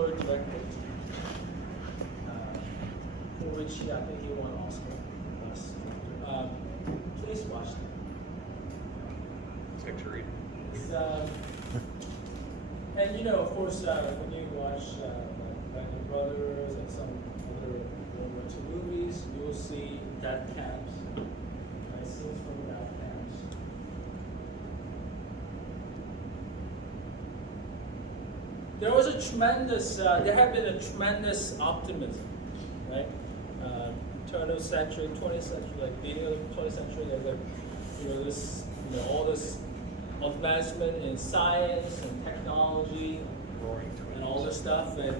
Coller directed, for which I think he won Oscar. Please watch that. Picture read. It's, and you know, of course, when you watch like the Brothers and some other World War II movies, you will see death camps, right? Scenes from death camps. There was a tremendous, there had been a tremendous optimism, right? Turn of the century, 20th century, like beginning of the 20th century, there's this, all this advancement in science and technology and all this stuff, and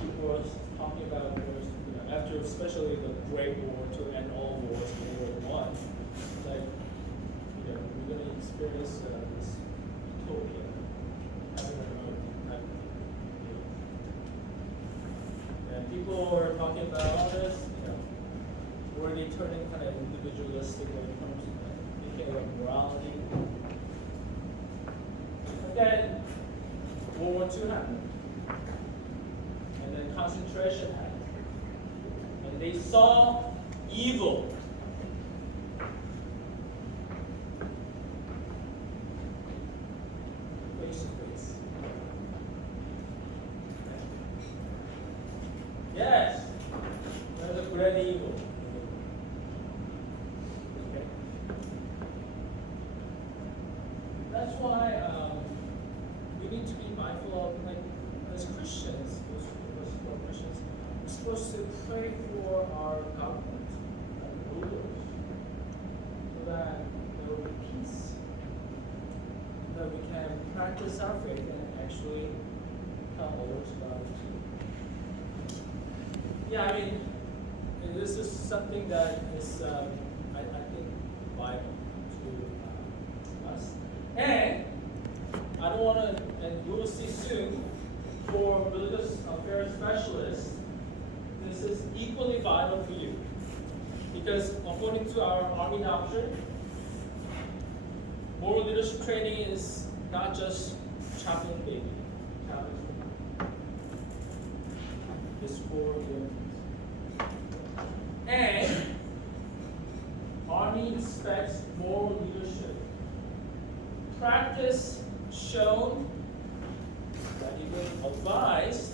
people were talking about after especially the Great War to end all wars, World War I, like we're going to experience this utopia, having our own type of and people were talking about all this, were they turning kind of individualistic when it comes to thinking of morality. Then World War II happened, and then concentration happened, and they saw evil. Face to face. Yes, there's a great evil. Okay, that's why. We need to be mindful of, like, as Christians, we're supposed to pray for our government and rulers so that there will be peace, so that we can practice our faith and actually help others about it too. Yeah, I mean, this is something that is, I think, vital to us. And I don't want to, and we will see soon, for religious affairs specialists, this is equally vital for you. Because according to our Army doctrine, moral leadership training is not just chaplain baby. It's for you. And Army expects moral leadership. Practice shown that you've been advised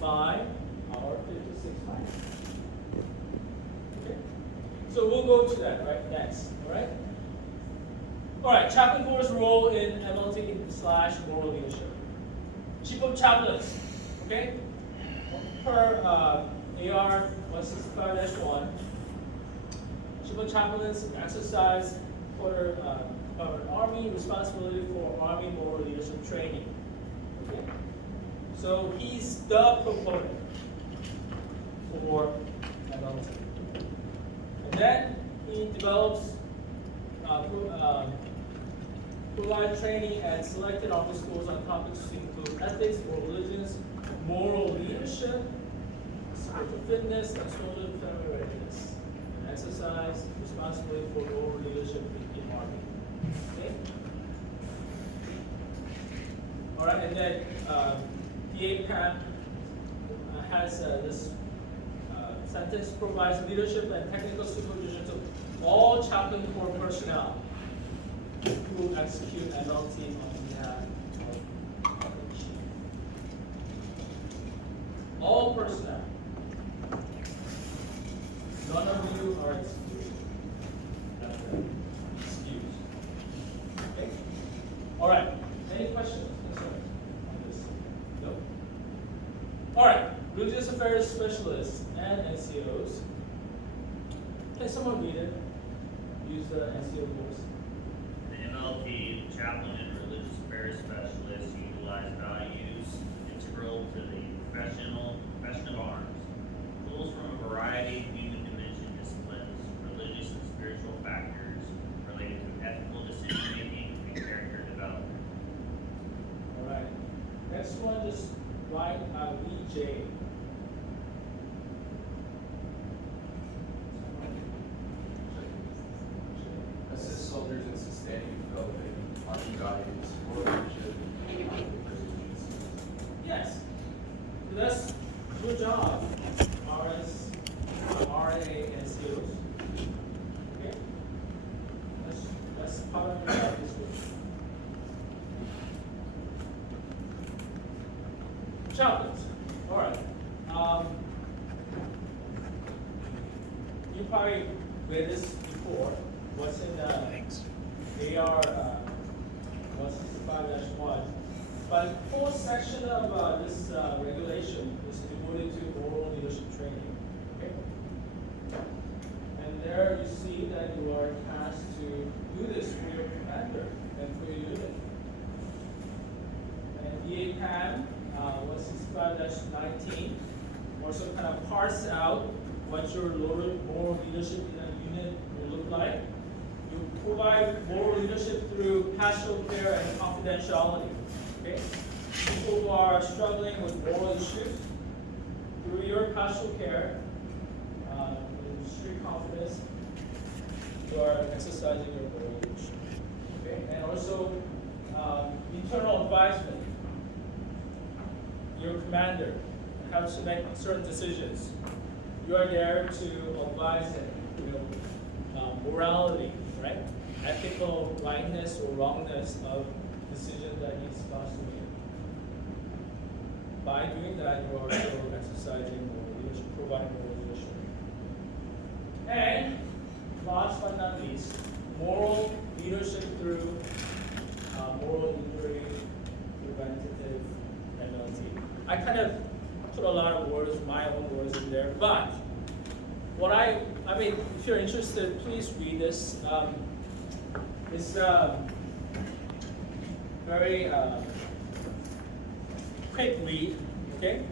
by our 56 minds. Okay? So we'll go to that next. All right, Chaplain Corps' role in MLT/moral leadership. Chief of Chaplains, okay? Per AR 165-1, Chief of Chaplains exercise for Army responsibility for Army moral leadership training. Okay? So he's the proponent for MLT. And then he develops, provides training at selected Army schools on topics to include ethics, world religions, moral leadership, spiritual fitness, and social family readiness, and exercise responsibility for moral leadership in Army. Okay. All right, and then the APAP has this sentence provides leadership and technical supervision to all Chaplain Corps personnel who execute MLT on behalf of the chief. All personnel. None of you are excused. Okay? All right. Any questions, concerns on this? No? All right. Religious affairs specialists and NCOs. Can someone read it? Use the NCO voice. The MLT, chaplain and religious affairs specialists utilize values integral to the profession of arms, tools from a variety of human dimension disciplines, religious and spiritual factors related to ethical decision making and character development. All right. Next one, just write VJ. Assist soldiers in sustaining and developing Army values, moral leadership, and Yes. chaplains. All right. You probably read this before. What's in AR 165-1? But the whole section of this regulation is devoted to moral leadership training. Okay? And there you see that you are tasked to do this for your commander and for your unit. And EAPAM 165-19 also kind of parse out what your moral leadership in a unit will look like. You provide moral leadership through pastoral care and confidentiality. Okay? People who are struggling with moral issues, through your pastoral care, in strict confidence, you are exercising your moral leadership. Okay? And also, internal advisement. Your commander has to make certain decisions. You are there to advise him, morality, right? Ethical rightness or wrongness of decisions that he's supposed to make. By doing that, you are also exercising moral leadership, providing moral leadership. And last but not least, moral leadership through moral injury preventative penalty. I kind of put a lot of words, my own words in there, but what I mean, if you're interested, please read this. It's very quick read, okay?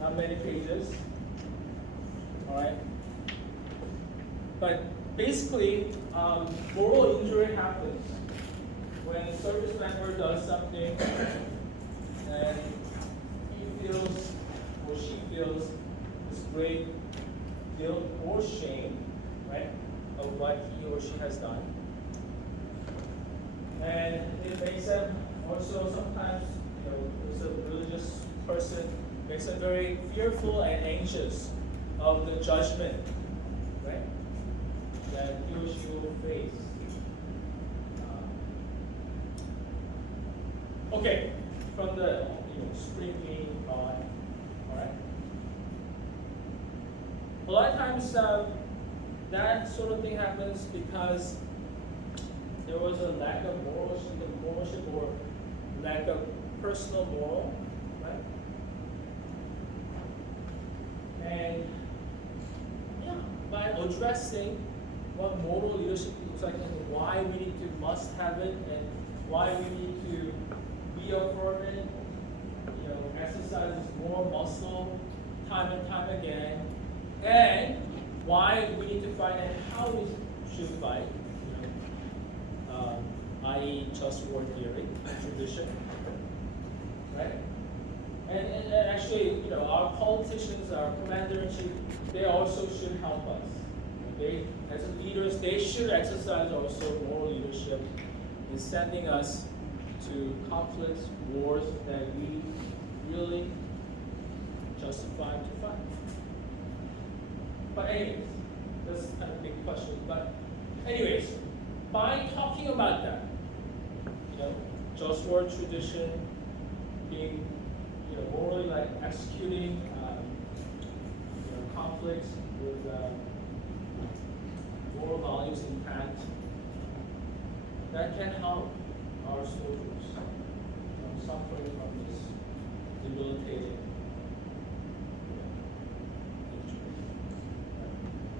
Not many pages, all right? But basically, moral injury happens when a service member does something and he feels or she feels this great guilt or shame, right, of what he or she has done. And it makes them also sometimes, as a religious person, makes them very fearful and anxious of the judgment, right, that he or she will face. Okay, from the spring meeting on, all right. A lot of times that sort of thing happens because there was a lack of moralship or lack of personal moral, right? And yeah, by addressing what moral leadership looks like and why we must have it and why we need to reaffirm it, exercise this moral muscle time and time again, and why we need to fight and how we should fight, i.e. just war theory, tradition, right? And actually, our politicians, our commander-in-chief, they also should help us. They, as leaders, they should exercise also moral leadership in sending us to conflicts, wars that we really justify to fight. But anyways, that's kind of a big question. But anyways, by talking about that, just war tradition being, morally like executing, conflicts with moral values intact, that can help our soldiers from suffering from this debilitating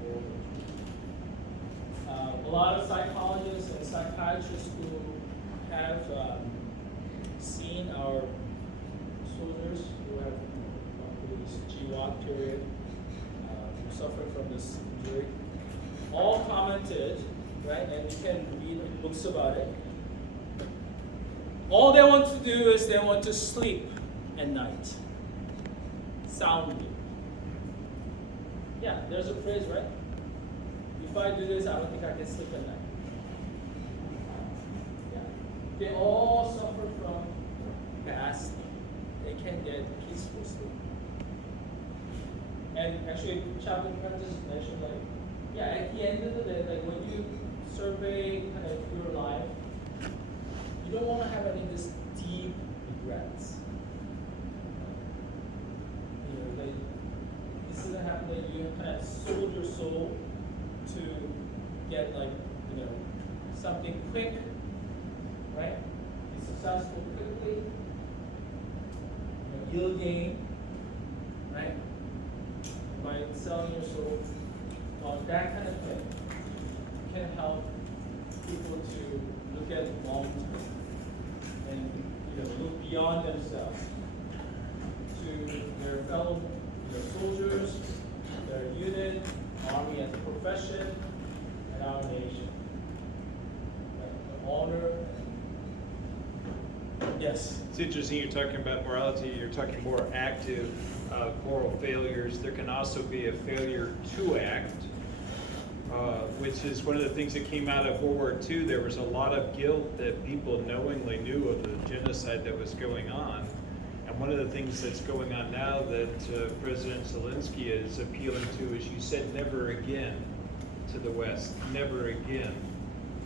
injury. A lot of psychologists and psychiatrists who have seen our soldiers who have gone through this GWOT period, who suffer from this injury, all commented, right, and you can read books about it. All they want to do is they want to sleep at night, soundly. Yeah, there's a phrase, right? If I do this, I don't think I can sleep at night. Yeah. They all suffer from fasting. They can get peaceful sleep. And actually, Chaplain Prentice mentioned, at the end of the day, when you survey kind of your life, you don't want to have any of these deep regrets. of sold your soul to get like, something quick, right? Be successful quickly, yield gain, right? By selling your soul, that kind of thing can help people to look at long term and look beyond themselves to their fellow soldiers, their unit, army as a profession, and our nation. Right? The honor. Yes. It's interesting you're talking about morality, you're talking more active moral failures. There can also be a failure to act, which is one of the things that came out of World War II. There was a lot of guilt that people knowingly knew of the genocide that was going on. And one of the things that's going on now that President Zelensky is appealing to is, you said never again to the West, never again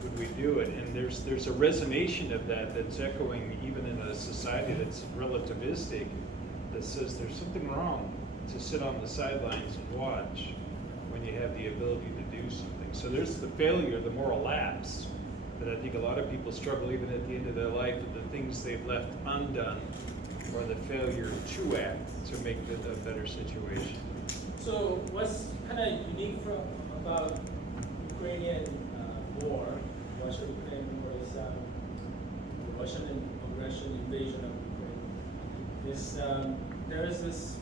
would we do it. And there's a resonation of that that's echoing even in a society that's relativistic, that says there's something wrong to sit on the sidelines and watch when you have the ability to do something. So there's the failure, the moral lapse, that I think a lot of people struggle even at the end of their life with the things they've left undone, or the failure to act to make it a better situation. So what's kind of unique about Ukrainian war, Russia-Ukraine war, is the Russian aggression, invasion of Ukraine, is there is this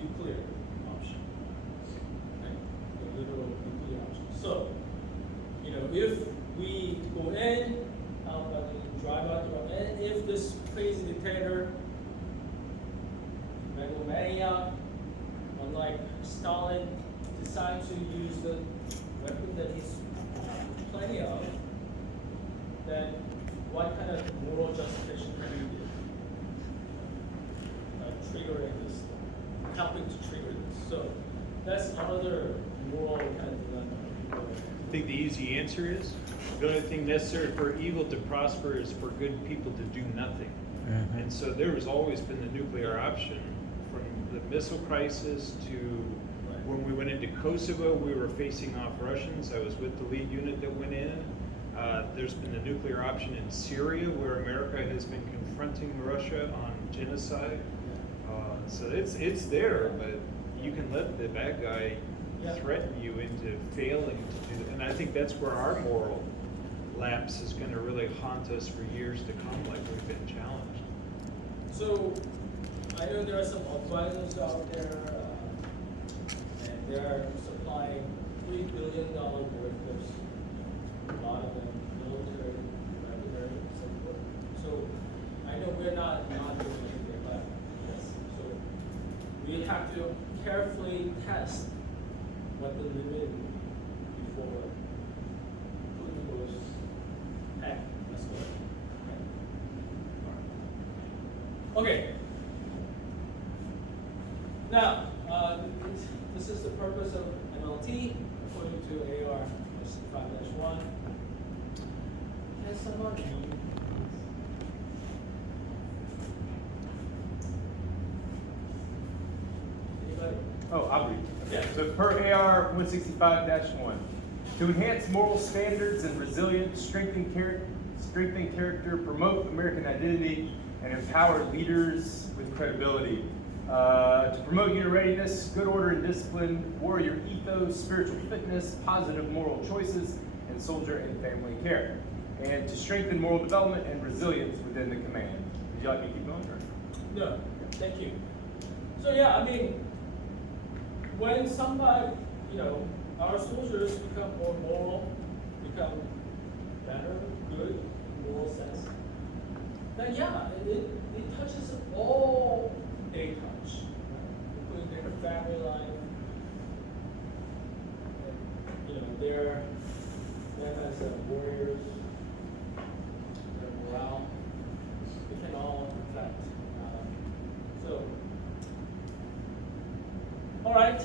nuclear option, right? The literal nuclear option. So, if we go in, drive out the road, and if this crazy dictator, megalomaniac, unlike Stalin, decides to use the weapon that he's plenty of, then what kind of moral justification can we do? Triggering this, helping to trigger this. So that's another moral kind of dilemma. I think the easy answer is, the only thing necessary for evil to prosper is for good people to do nothing. Mhm. And so there has always been the nuclear option, from the missile crisis to when we went into Kosovo, we were facing off Russians. I was with the lead unit that went in. There's been the nuclear option in Syria, where America has been confronting Russia on genocide. So it's there, but you can let the bad guy threaten you into failing to do that. And I think that's where our moral lapse is going to really haunt us for years to come, like we've been challenged. So I know there are some advisors out there, and they're supplying $3 billion worth of, a lot of them military, regular, and so forth. So I know we're not doing anything, but yes. So we have to carefully test what the limit is before Putin goes, heck, let's go. Okay. Now, this is the purpose of MLT according to AR 5-1. Can someone read? Anybody? Oh, I'll read. Yeah. So per AR 165-1, to enhance moral standards and resilience, strengthen character, promote American identity, and empower leaders with credibility. To promote unit readiness, good order and discipline, warrior ethos, spiritual fitness, positive moral choices, and soldier and family care. And to strengthen moral development and resilience within the command. Would you like me to keep going? Or? No, thank you. So yeah, I mean, when somebody, our soldiers become more moral, become better, good, moral sense, then yeah, it touches all they touch, right? Including their family life, and, them as warriors, their morale, it can all affect. So, all right.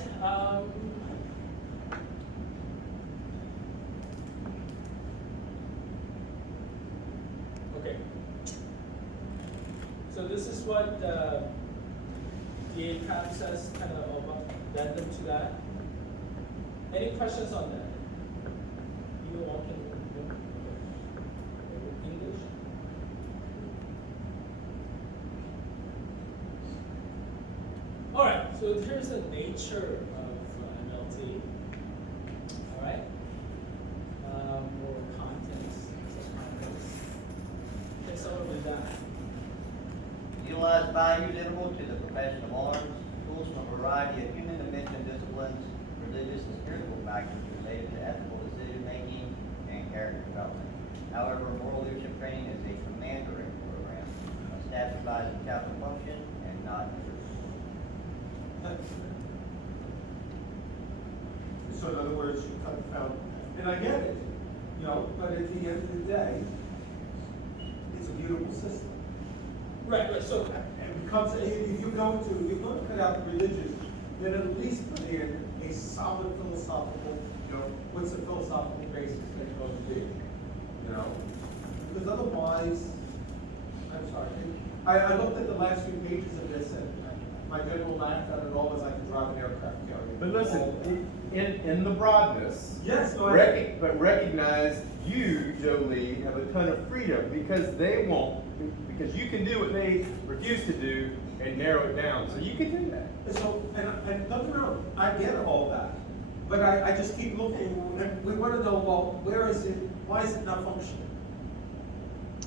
Okay. So this is what the APAP says, kind of addendum to that. Any questions on that? You all can English? All right, so here's the nature of NLT. All right, more contents, some contents. Okay, so with that. Utilize values integral to the profession of arms, tools from a variety of human dimension disciplines, religious and spiritual factors related to ethical decision-making and character development. However, moral leadership training is a command-directed program, established by the chaplain function and not a So in other words, you kind of found, and I get it, you know, but at the end of the day, it's a beautiful system. Right, so And becomes, if you're going to cut out the religious, then at least put in a solid philosophical, you know, what's the philosophical basis that you're going to do, you know? Because otherwise, I'm sorry, I looked at the last few pages of this and my general laughed at it all as I could drive an aircraft carrier. But listen, in the broadness, Yes, go ahead. but recognize you, Joe Lee, have a ton of freedom because they won't, because you can do what they refuse to do and narrow it down. So you can do that. So, and don't get me wrong, I get all that, but I just keep looking, and we want to know, well, where is it, why is it not functioning?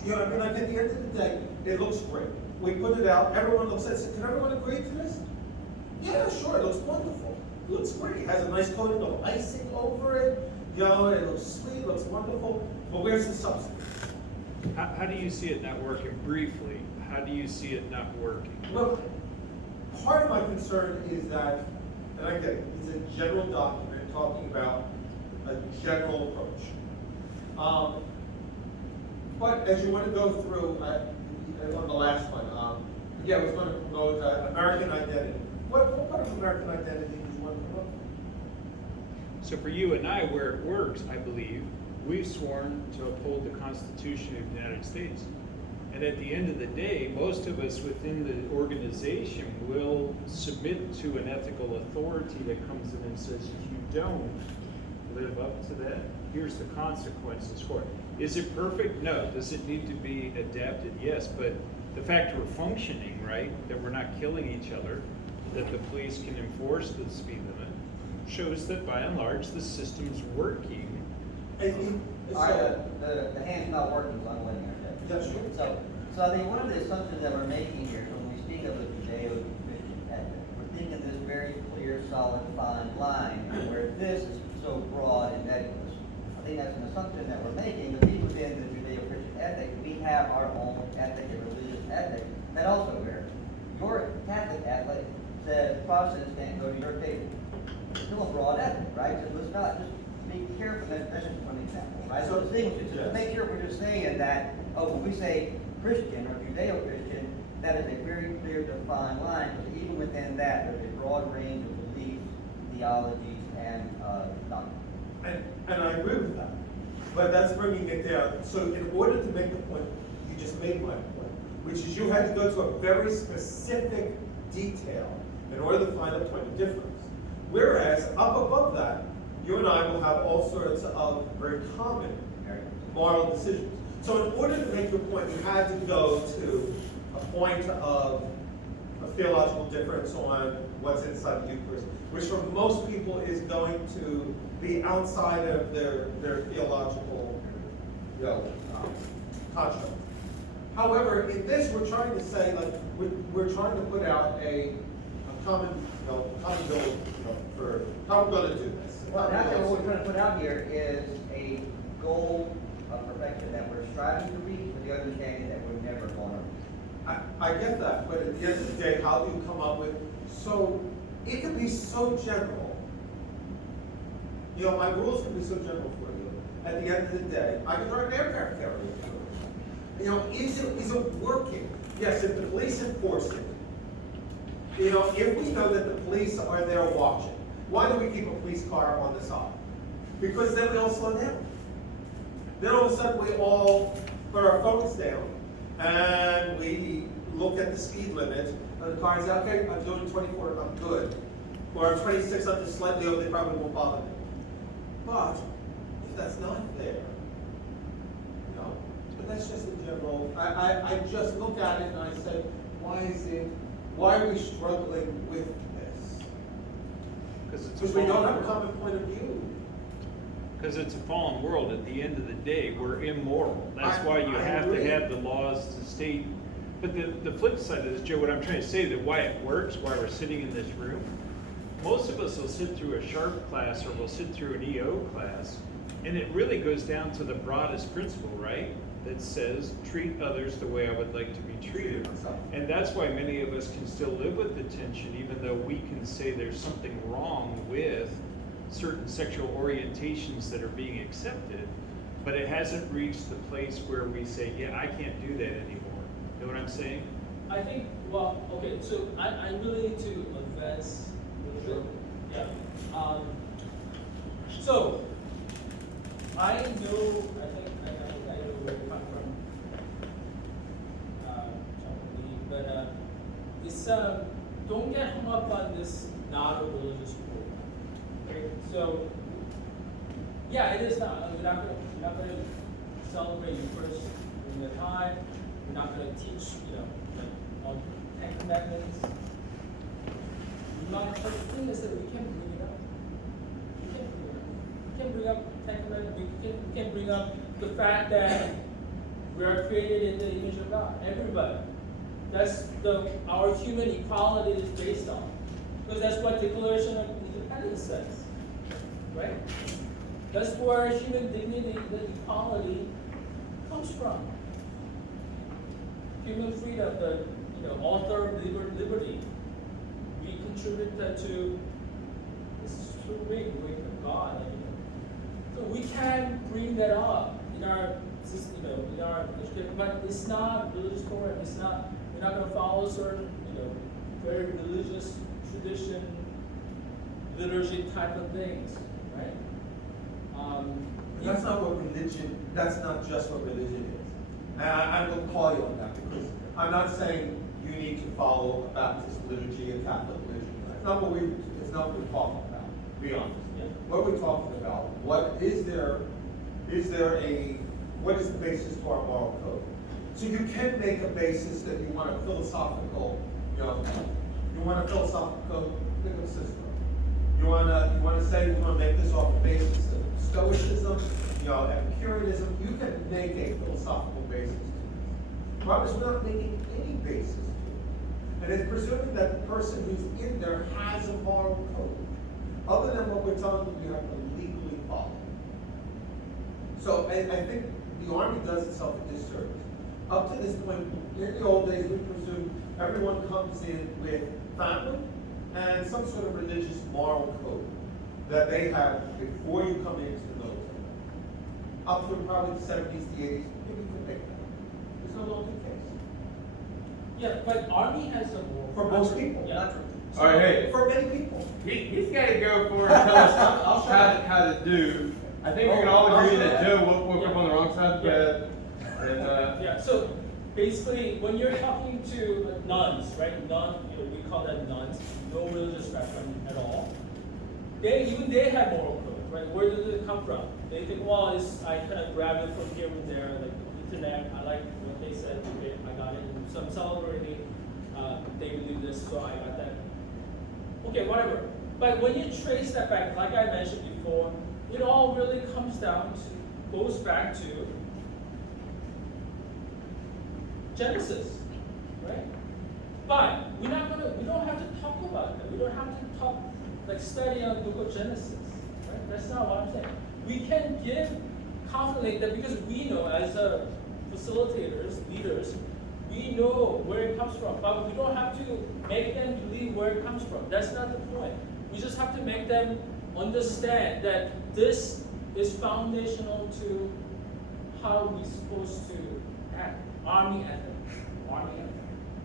You know, I mean, like, at the end of the day, it looks great. We put it out, everyone looks at it, can everyone agree to this? Yeah, sure, it looks wonderful. It looks great, it has a nice coating of icing over it, you know, it looks sweet, it looks wonderful, but where's the substance? How do you see it not working? Briefly, how do you see it not working? Well, part of my concern is that, and I get it, it's a general document talking about a general approach. But as you want to go through, on the last one, yeah, I was going to promote American identity. What part of American identity do you want to promote? So for you and I, where it works, I believe, we've sworn to uphold the Constitution of the United States. And at the end of the day, most of us within the organization will submit to an ethical authority that comes in and says, if you don't live up to that, here's the consequences for it. Is it perfect? No. Does it need to be adapted? Yes. But the fact we're functioning, right, that we're not killing each other, that the police can enforce the speed limit, shows that by and large the system's working. All right, the hand's not working, so I'm letting her That's true. So I think one of the assumptions that we're making here, so when we speak of the Judeo-Christian ethic, we're thinking this very clear, solid, fine line, where this is so broad and nebulous. I think that's an assumption that we're making, but even within the Judeo-Christian ethic, we have our own ethic and religious ethic that also varies. Your Catholic ethic says Protestants can't go to your table. It's still a broad ethic, right? So let's not just be careful, that's just one example, right? So distinguish, just to make sure we're just saying that, oh, when we say Christian or Judeo-Christian, that is a very clear defined line, because even within that, there's a broad range of beliefs, theologies, and doctrines. And I agree with that, but that's bringing it down. So in order to make the point, you just made my point, which is you had to go to a very specific detail in order to find a point of difference. Whereas up above that, you and I will have all sorts of very common moral decisions. So in order to make your point, you had to go to a point of a theological difference on what's inside the Eucharist, which for most people is going to be outside of their theological, you know, construct. However, in this, we're trying to say, like, we're trying to put out a common, common goal, for how we're going to do this. Well, that's what we're trying to put out here is a goal of perfection that we're striving to reach, with the understanding that we're never going to reach. I get that, but at the end of the day, how do you come up with, so it can be so general. You know, my rules can be so general for you. At the end of the day, I can drive an aircraft carrier. You know, is it working? Yes, if the police enforce it. You know, if we know that the police are there watching, why do we keep a police car on the side? Because then we all slow down. Then all of a sudden we all put our focus down and we look at the speed limit and the car is okay, I'm doing 24, I'm good. Or I'm 26, I'm just slightly over, they probably won't bother me. But if that's not there, you know, but that's just in general, I just look at it and I say, why are we struggling with this? Because it's a Because we don't have a fallen common point of view. Because it's a fallen world. At the end of the day, we're immoral. That's why you I have agree. to have the laws to state. But the flip side of this, Joe, what I'm trying to say, that why it works, why we're sitting in this room, most of us will sit through a sharp class or we'll sit through an EO class, and it really goes down to the broadest principle, right? That says, treat others the way I would like to be treated. And that's why many of us can still live with the tension, even though we can say there's something wrong with certain sexual orientations that are being accepted, but it hasn't reached the place where we say, yeah, I can't do that anymore. You know what I'm saying? I think, well, okay, so I really need to advance a little bit. Yeah. So, I know, I think I know where you come from, but it's, don't get hung up on this not a religious group. Okay, so, yeah, it is not, we're not gonna celebrate Eucharist in the time, we're not gonna teach, on Ten Commandments. But the thing is that we can bring it up. We can bring up Ten Commandments, we can bring up the fact that we are created in the image of God, everybody. That's our human equality is based on. Because that's what Declaration of Independence says, right? That's where human dignity, the equality, comes from. Human freedom, the author of liberty. We contribute that to this true way of God. So we can bring that up in our system, in our education, but it's not religious correct. It's not. We're not going to follow certain, very religious tradition, liturgy type of things, right? That's not what religion, that's not just what religion is. And I will call you on that because I'm not saying you need to follow a Baptist liturgy, a Catholic liturgy. It's not what we're talking about, to be honest. Yeah. What we're talking about, what is the basis to our moral code? So you can make a basis that you want a philosophical, you want a philosophical system. You want to say you want to make this off the basis of Stoicism, Epicureanism. You can make a philosophical basis to this. Proverbs is not making any basis to it. And it's presuming that the person who's in there has a moral code, other than what we're telling them you have to legally follow. So I think the Army does itself a disservice. Up to this point, in the old days, we presumed everyone comes in with family and some sort of religious moral code that they have before you come into the military. Up through probably the 70s, the 80s, maybe you could make that. It's no longer the case. Yeah, but Army has a more For most people. Yeah. All right, hey, For many people. he's got to go for and tell us how to do. I think we can all agree that Joe woke up on the wrong side of the bed. And, Yeah, so basically, when you're talking to nuns, right? We call them nuns, no religious background at all. Even they have moral code, right? Where does it come from? They think, well, I kind of grabbed it from here and there, like the internet. I like what they said. Okay, I got it. Some celebrity, they believe this, so I got that. Okay, whatever. But when you trace that back, like I mentioned before, it all really goes back to Genesis, right? But we don't have to talk about that. We don't have to study on the book of Genesis, right? That's not what I'm saying. We can give confidently that because we know as facilitators, leaders, we know where it comes from, but we don't have to make them believe where it comes from. That's not the point. We just have to make them understand that this is foundational to how we're supposed to act. Army ethic.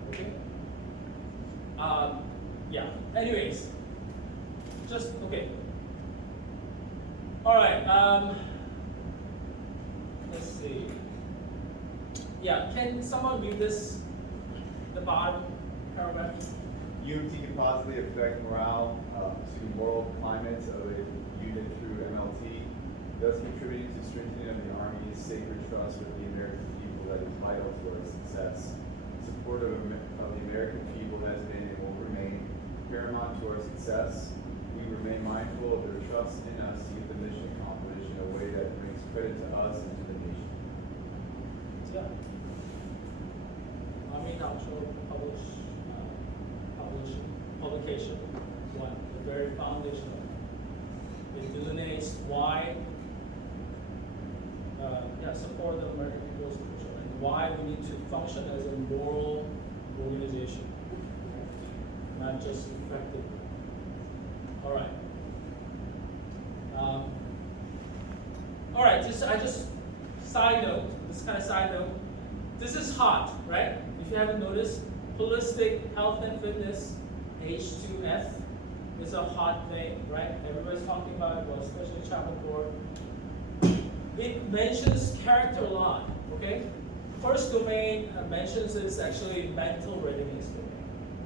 Okay? Yeah. Anyways, okay. All right. Let's see. Yeah. Can someone read the bottom paragraph? UMT can positively affect moral climate of a unit through MLT. thus contributing to strengthening of the Army's sacred trust with the American people that is vital to our success. Support of the American people has been and will remain paramount to our success. We remain mindful of their trust in us to get the mission accomplished in a way that brings credit to us and to the nation. Yeah. Army Doctoral publication, one, the very foundation of it. It delineates why, support the American people's culture and why we need to function as a moral organization, not just effective. All right. All right. Side note. This kind of side note. This is hot, right? If you haven't noticed, holistic health and fitness, H2F, is a hot thing, right? Everybody's talking about it, well, especially Chapel Board. It mentions character a lot, okay? First domain mentions is actually mental readiness domain,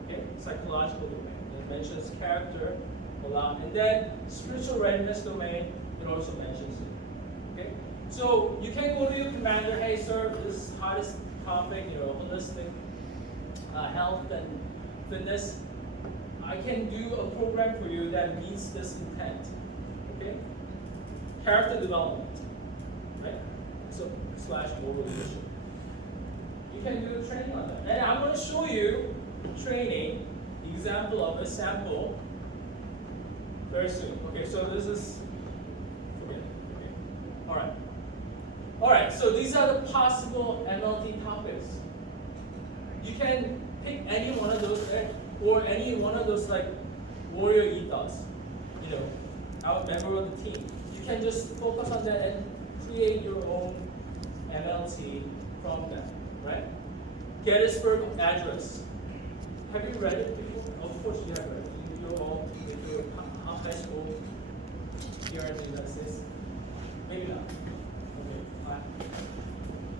okay? Psychological domain. It mentions character a lot. And then spiritual readiness domain, it also mentions it, okay? So you can go to your commander, hey sir, this hottest topic, holistic health and fitness. I can do a program for you that meets this intent, okay? Character development, right? So / moral leadership. You can do a training on that. And I'm going to show you training, example of a sample very soon. Okay, so this is, forget it, okay? All right. All right, so these are the possible MLT topics. You can pick any one of those, or any one of those like warrior ethos, our member of the team. You can just focus on that and create your own MLT from that, right? Gettysburg Address. Have you read it before? Of course you have read it. You're all with your high school here in the United States. Maybe not.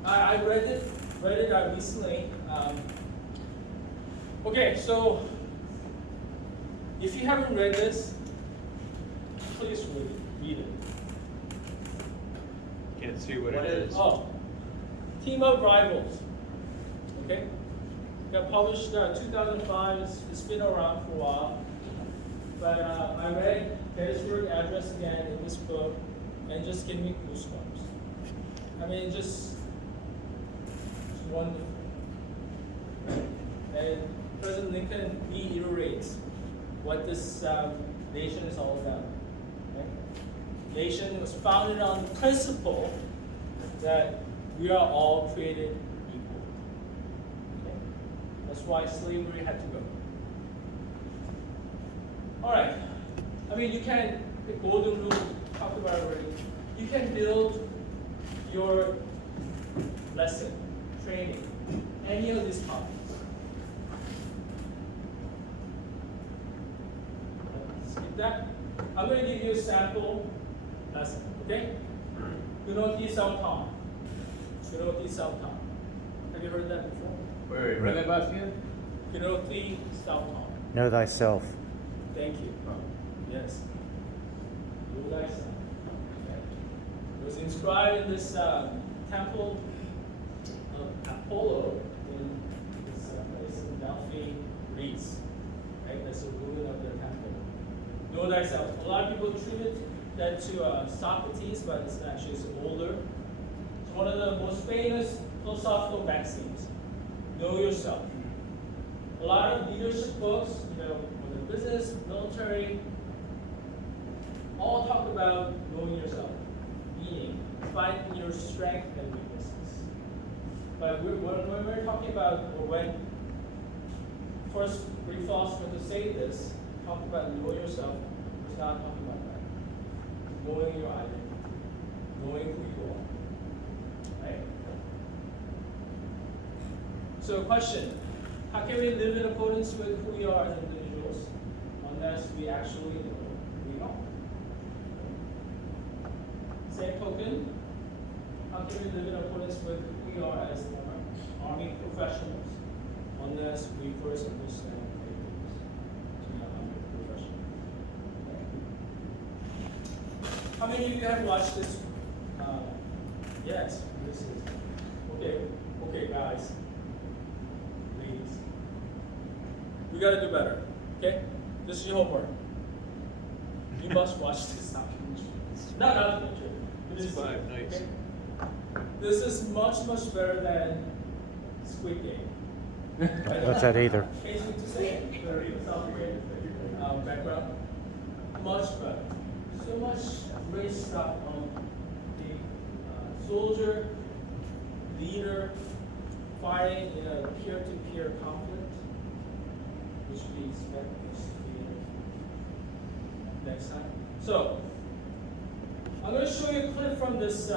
I read it recently. Okay, so if you haven't read this, please read it. Can't see what it is. Oh, Team of Rivals. Okay, got published 2005. It's been around for a while, but I read Gettysburg Address again in this book, and just gave me goosebumps. I mean, just wonderful. And President Lincoln reiterates what this nation is all about. Okay? Nation was founded on the principle that we are all created equal. Okay? That's why slavery had to go. All right. I mean, you can, the golden rule, talked about it already. You can build your lesson, training, any of these topics. Skip that. I'm going to give you a sample lesson, okay? Gunoti Sautam. Gunoti Sautam. Have you heard that before? Wait, run that last again? Gunoti Sautam. Know thyself. Thank you. Yes. Know thyself. Okay. It was inscribed in this temple of Apollo in this place in Delphi, Greece. Right? That's the ruin of the temple. Know thyself. A lot of people attribute that to Socrates, but it's actually older. It's one of the most famous philosophical maxims. Know yourself. A lot of leadership books, whether business, military, all talk about knowing yourself, meaning finding your strengths and weaknesses. But when we're talking about, or when first Greek philosophers to say this, talk about knowing yourself, it's not talking about that. Knowing your identity, knowing who you are. Right? So question, how can we live in accordance with who we are as individuals unless we actually know who we are? Same token, how can we live in accordance with who we are as Army professionals unless we first understand what it is to be an Army professional? Okay. How many of you have watched this Yes, this is, okay, guys, ladies. We gotta do better, okay? This is your homework. You must watch this documentary. Not documentary. but It's this- 5 nights. okay? This is much, much better than Squid Game. What's that either? Anything to say? South Korean background? Much better. So much great stuff on the soldier, leader, fighting in a peer-to-peer conflict, which we expect this to be next time. So, I'm going to show you a clip from this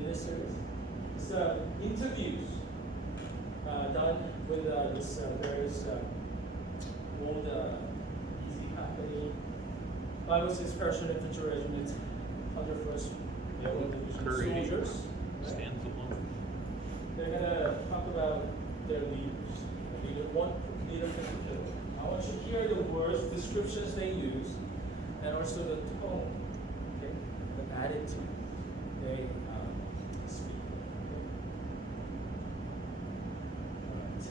miniseries. It's interviews done with this various old easy company, 506 Parachute Infantry Regiment, 101st Airborne Division Curry soldiers. Right? stands alone. They're gonna talk about their leaders. One leader in particular. I want you to hear the words, descriptions they use, and also the tone, okay, the attitude they speak. Okay? All right.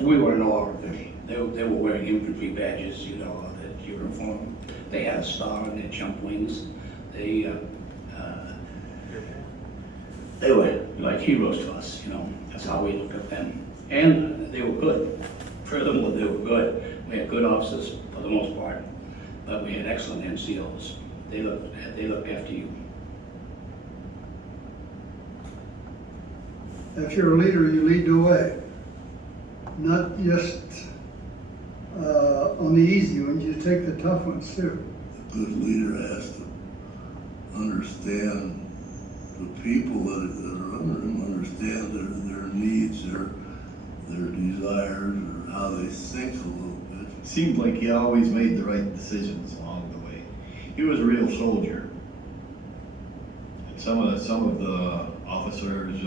We were no army. They were wearing infantry badges, you know, that uniform. They had a star on their jump wings. They were like heroes to us, you know. That's how we looked at them. And they were good. Furthermore, they were good. We had good officers for the most part, but we had excellent NCOs. They looked after you. If you're a leader, you lead the way. Not just on the easy ones, you take the tough ones too. A good leader has to understand the people that are under him, understand their needs, their desires, or how they think a little bit. Seemed like he always made the right decisions along the way. He was a real soldier. And some of the officers,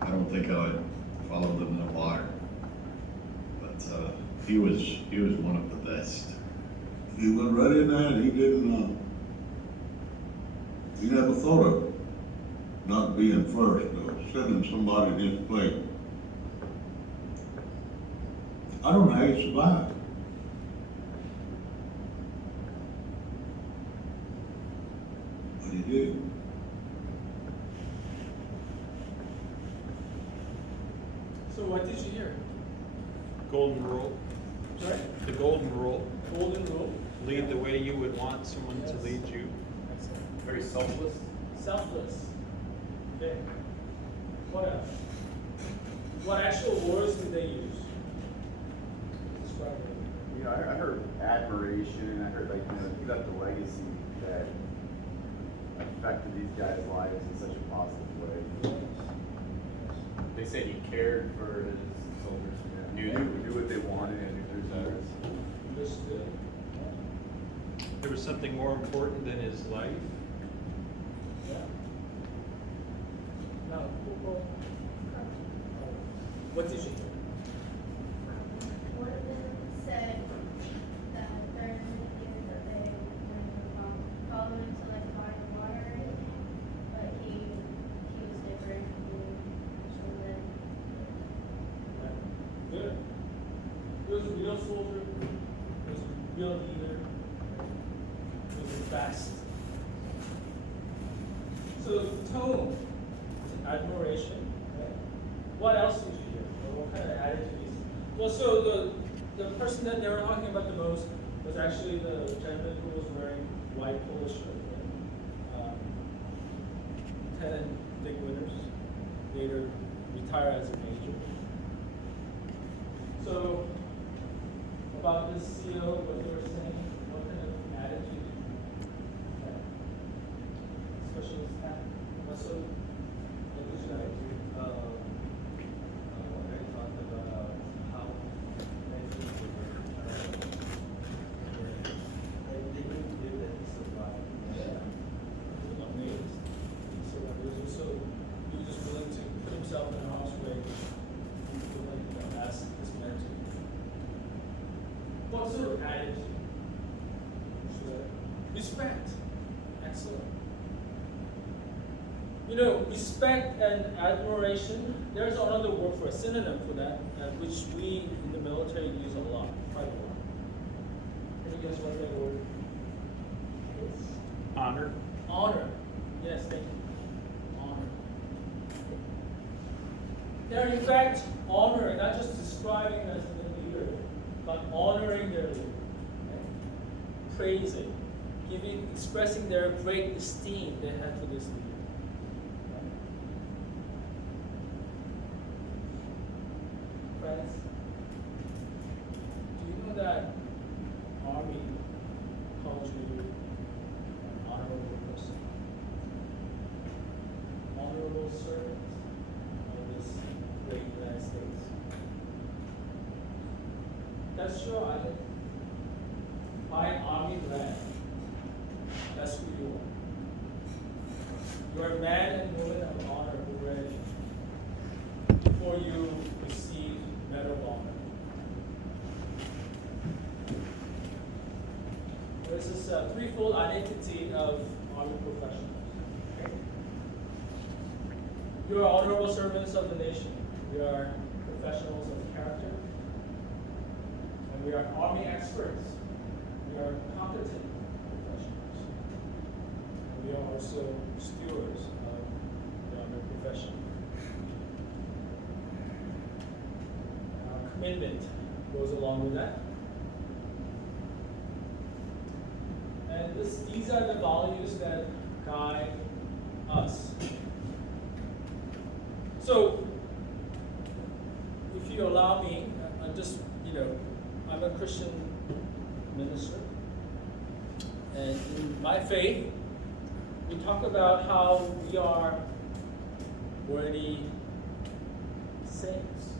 I don't think I would follow them in the water. But he was one of the best. He went right in there and he didn't, he never thought of not being first or sending somebody in his place. I don't know how he survived. But he did. So what did you hear? Golden rule. Sorry? The golden rule. Golden rule. Lead the way you would want someone to lead you. Excellent. Very selfless. Selfless. Okay. What else? What actual words did they use? Describe it. You know, I heard admiration. I heard, like, you know, he left a legacy that affected these guys' lives in such a positive way. They say he cared for his soldiers, knew what they wanted and knew their desires. Understood. There was something more important than his life. Yeah. Now, what did you hear? One of them said that during the years that they were following to like find water or anything, but he was different. He showed them. Good. He was a real soldier. He was a real leader. He was the best. So tone, admiration. Right? What else did you hear? Or what kind of attitudes? Well, so the person that they were talking about the most was actually the gentleman who was wearing white polo shirt. Right? Lieutenant Dick Winters, later retired as a major. So, about this CO, what they were saying, what kind of attitude, especially staff, so, what did you like? When they talked about how many people they didn't give that he survived. Yeah. He was amazed. So, he was just willing to put himself in harm's way, willing to ask this man to. Well, Respect. Excellent. You know, respect and admiration, there's another word for a synonym for that, which we in the military use a lot, quite a lot. Can you guess what that word is? Honor. Honor. Yes, thank you. Honor. They're in fact honoring, not just describing as the leader, but honoring their leader. Okay? Praising, expressing their great esteem they had for this leader. Friends, do you know that Army calls you an honorable person? Honorable servant of this great United States. That's your identity. By Army land. That's who you are. You're a man and woman of honor already before you receive Medal of Honor. This is a threefold identity of Army professionals. Okay? You are honorable servants of the nation. We are professionals of character. And we are Army experts. We are competent professionals. And we are also stewards of the Army profession. Our commitment goes along with that. And these are the values that guide us. So, if you allow me, I'm a Christian minister. And in my faith, we talk about how we are worthy saints,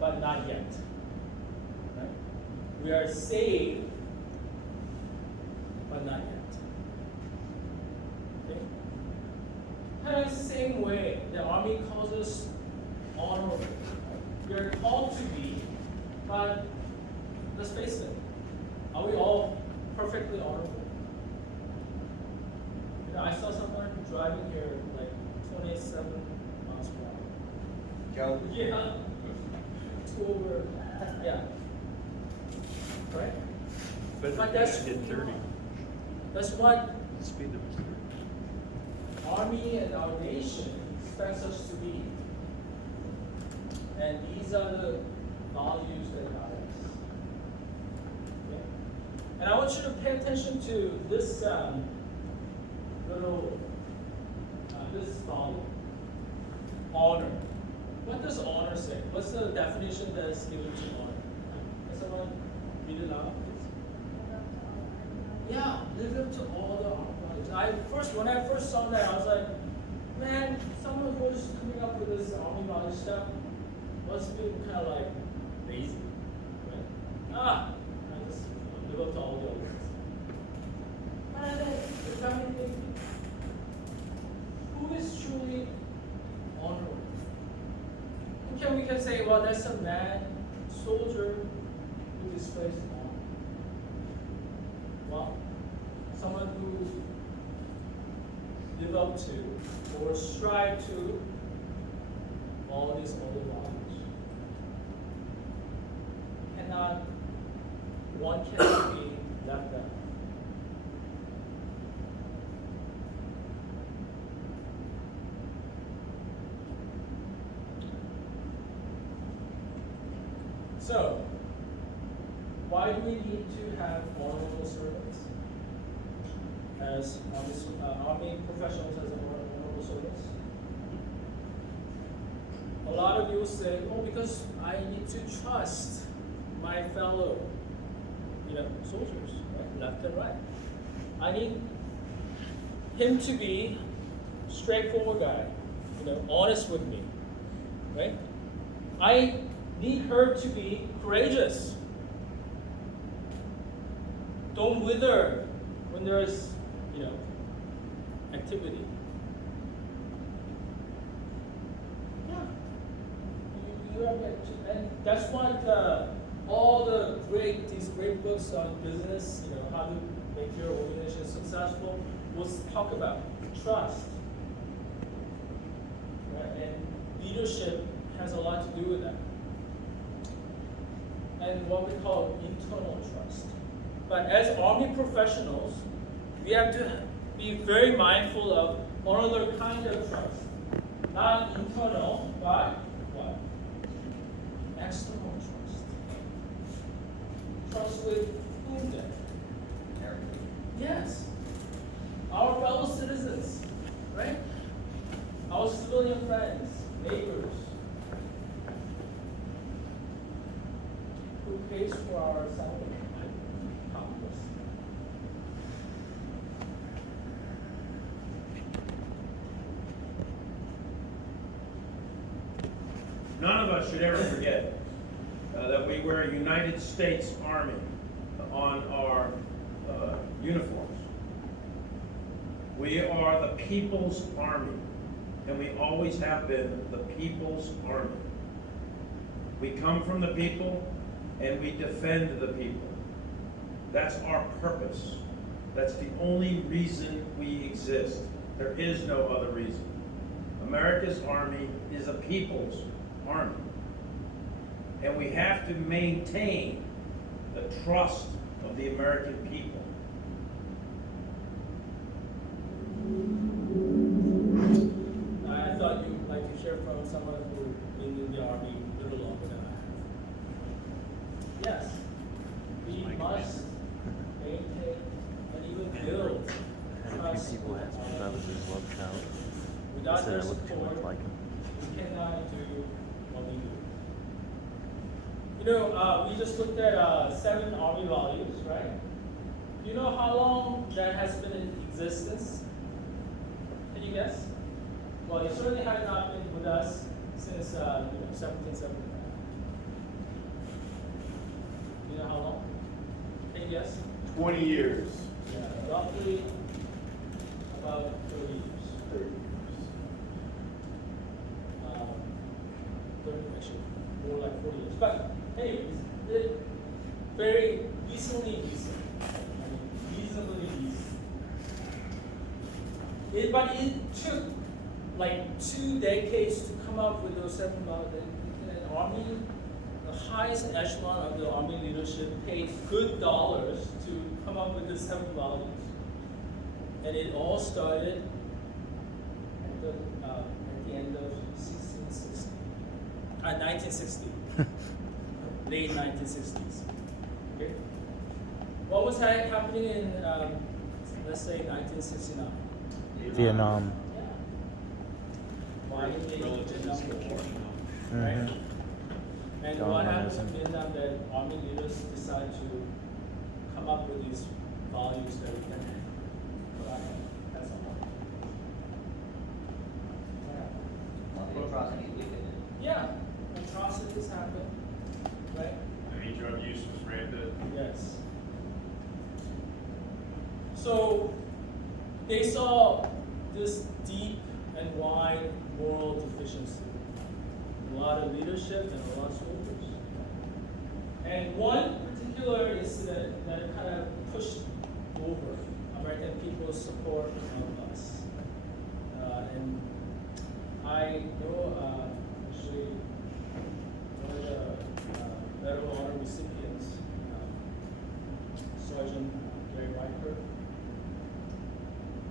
but not yet. Right? We are saved, but not yet. Okay? Kind of the same way, the Army calls us honorable. We are called to be, but let's face it, are we all perfectly honorable? You know, I saw someone driving here like 27 miles per hour. Joe? Yeah. Over. Yeah. Right? But that's hit 30. That's what The speed limit is 30. Army and our nation expects us to be. And these are the values that guide us. Okay? And I want you to pay attention to this this volume. Honor. What does honor say? What's the definition that is given to honor? Can someone read it out, please? Yeah, live up to all the honor values. When I first saw that, I was like, man, someone who's coming up with this army value stuff must be kind of like lazy, right? I just live up to all the other ones. And then it got me thinking, who is truly honorable? Okay, we can say, well, that's a man, soldier who displays honor. Well, someone who live up to or strive to all these other values. One cannot be left out. So, why do we need to have honorable servants as Army professionals as honorable servants? A lot of you say, oh, because I need to trust my fellow, soldiers, right? Left and right. I need him to be straightforward guy, honest with me, right? I need her to be courageous. Don't wither when there's, activity. Yeah. You have to, and that's what all these great books on business, how to make your organization successful, will talk about trust. Right? And leadership has a lot to do with that. And what we call internal trust. But as Army professionals, we have to be very mindful of another kind of trust. Not internal, but what? External trust. Trust with whom then? Yes. Our fellow citizens, right? Our civilian friends, neighbors. Who pays for our salary? Congress. None of us should ever forget that we wear a United States Army on our uniforms. We are the People's Army, and we always have been the People's Army. We come from the people, and we defend the people. That's our purpose. That's the only reason we exist. There is no other reason. America's Army is a people's army. And we have to maintain the trust of the American people. I thought you'd like to hear from someone who's been in the Army a little longer than I have. Yes, we must maintain and even build trust with our leaders. Without their support, we cannot do what we do. We just looked at 7 Army values, right? Do you know how long that has been in existence? Can you guess? Well, it certainly has not been with us since 1775. Do you know how long? Can you guess? 20 years. Yeah, roughly about 30 years. 30, actually, more like 40 years. But anyways, very recently recent. I mean, reasonably recent. But it took like 2 decades to come up with those 7 values. The Army, the highest echelon of the Army leadership paid good dollars to come up with the 7 values. And it all started at the end of 1960. Late 1960s. Okay. What was happening in, let's say, 1969? Vietnam. Yeah. Why did they Vietnam War? Mm-hmm. Right? And what happened Communism. in Vietnam that Army leaders decided to come up with these values that we can provide? That's all. All the atrocities we committed. Yeah, atrocities happen, right? Any drug use was rampant. Yes. So they saw this deep and wide moral deficiency. A lot of leadership and a lot of soldiers. And one particular incident that kind of pushed over American people's support of us. And I know actually one of the Medal of Honor recipients, Sergeant Gary Riker.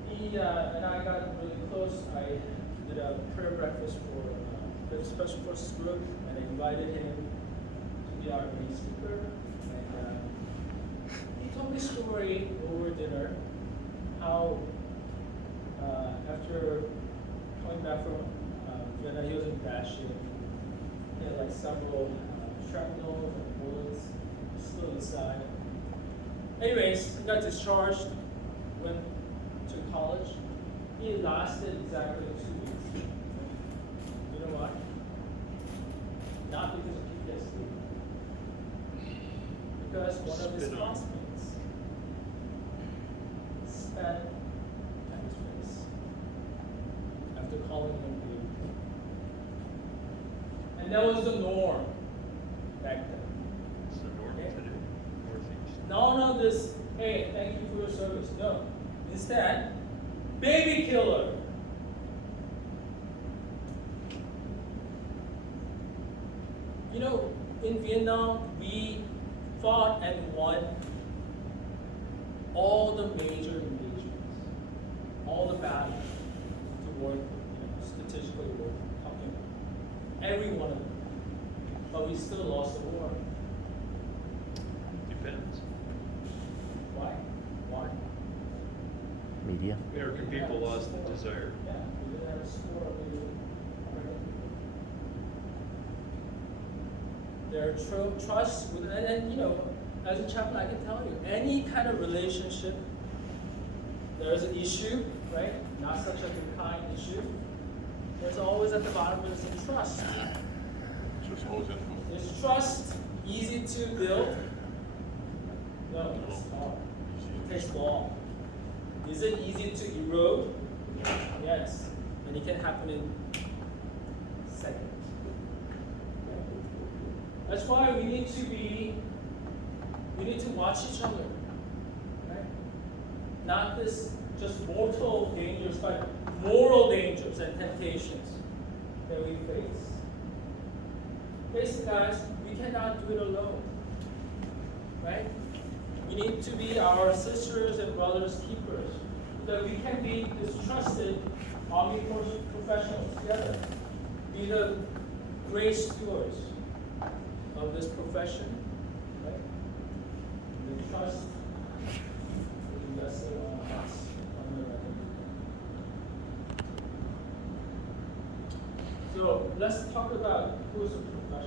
He and I got really close. I did a prayer breakfast for the Special Forces group, and I invited him to be our main speaker. And he told me a story over dinner how after coming back from Vietnam, he was in bad shape. He had like several shrapnel and bullets still inside. Anyways, he got discharged, went to college. He lasted exactly 2 weeks. You know why? Not because of PTSD. Because one of his classmates spat at his face after calling him baby. And that was the norm back then. hey, thank you for your service. No. Instead, baby killer. You know, in Vietnam, we fought and won all the major engagements, all the battles to work, strategically work, talking about. Every one of them. But we still lost the war. Depends. Why? Why? Media. American people lost the desire. Yeah, we didn't have a score of the American people. There are trust, and you know, as a chaplain, I can tell you, any kind of relationship, there is an issue, right? Not such a kind issue. There's always at the bottom there's some trust. Is trust easy to build? No, it's hard. It takes long. Is it easy to erode? Yes. And it can happen in seconds. That's why we need to watch each other. Right? Not this just mortal dangers, but moral dangers and temptations that we face. Basically, guys, we cannot do it alone. Right? We need to be our sisters and brothers keepers, so that we can be this trusted army professionals together. Be the great stewards of this profession, right? And the trust is invested on us, on the record. So let's talk about who is a professional.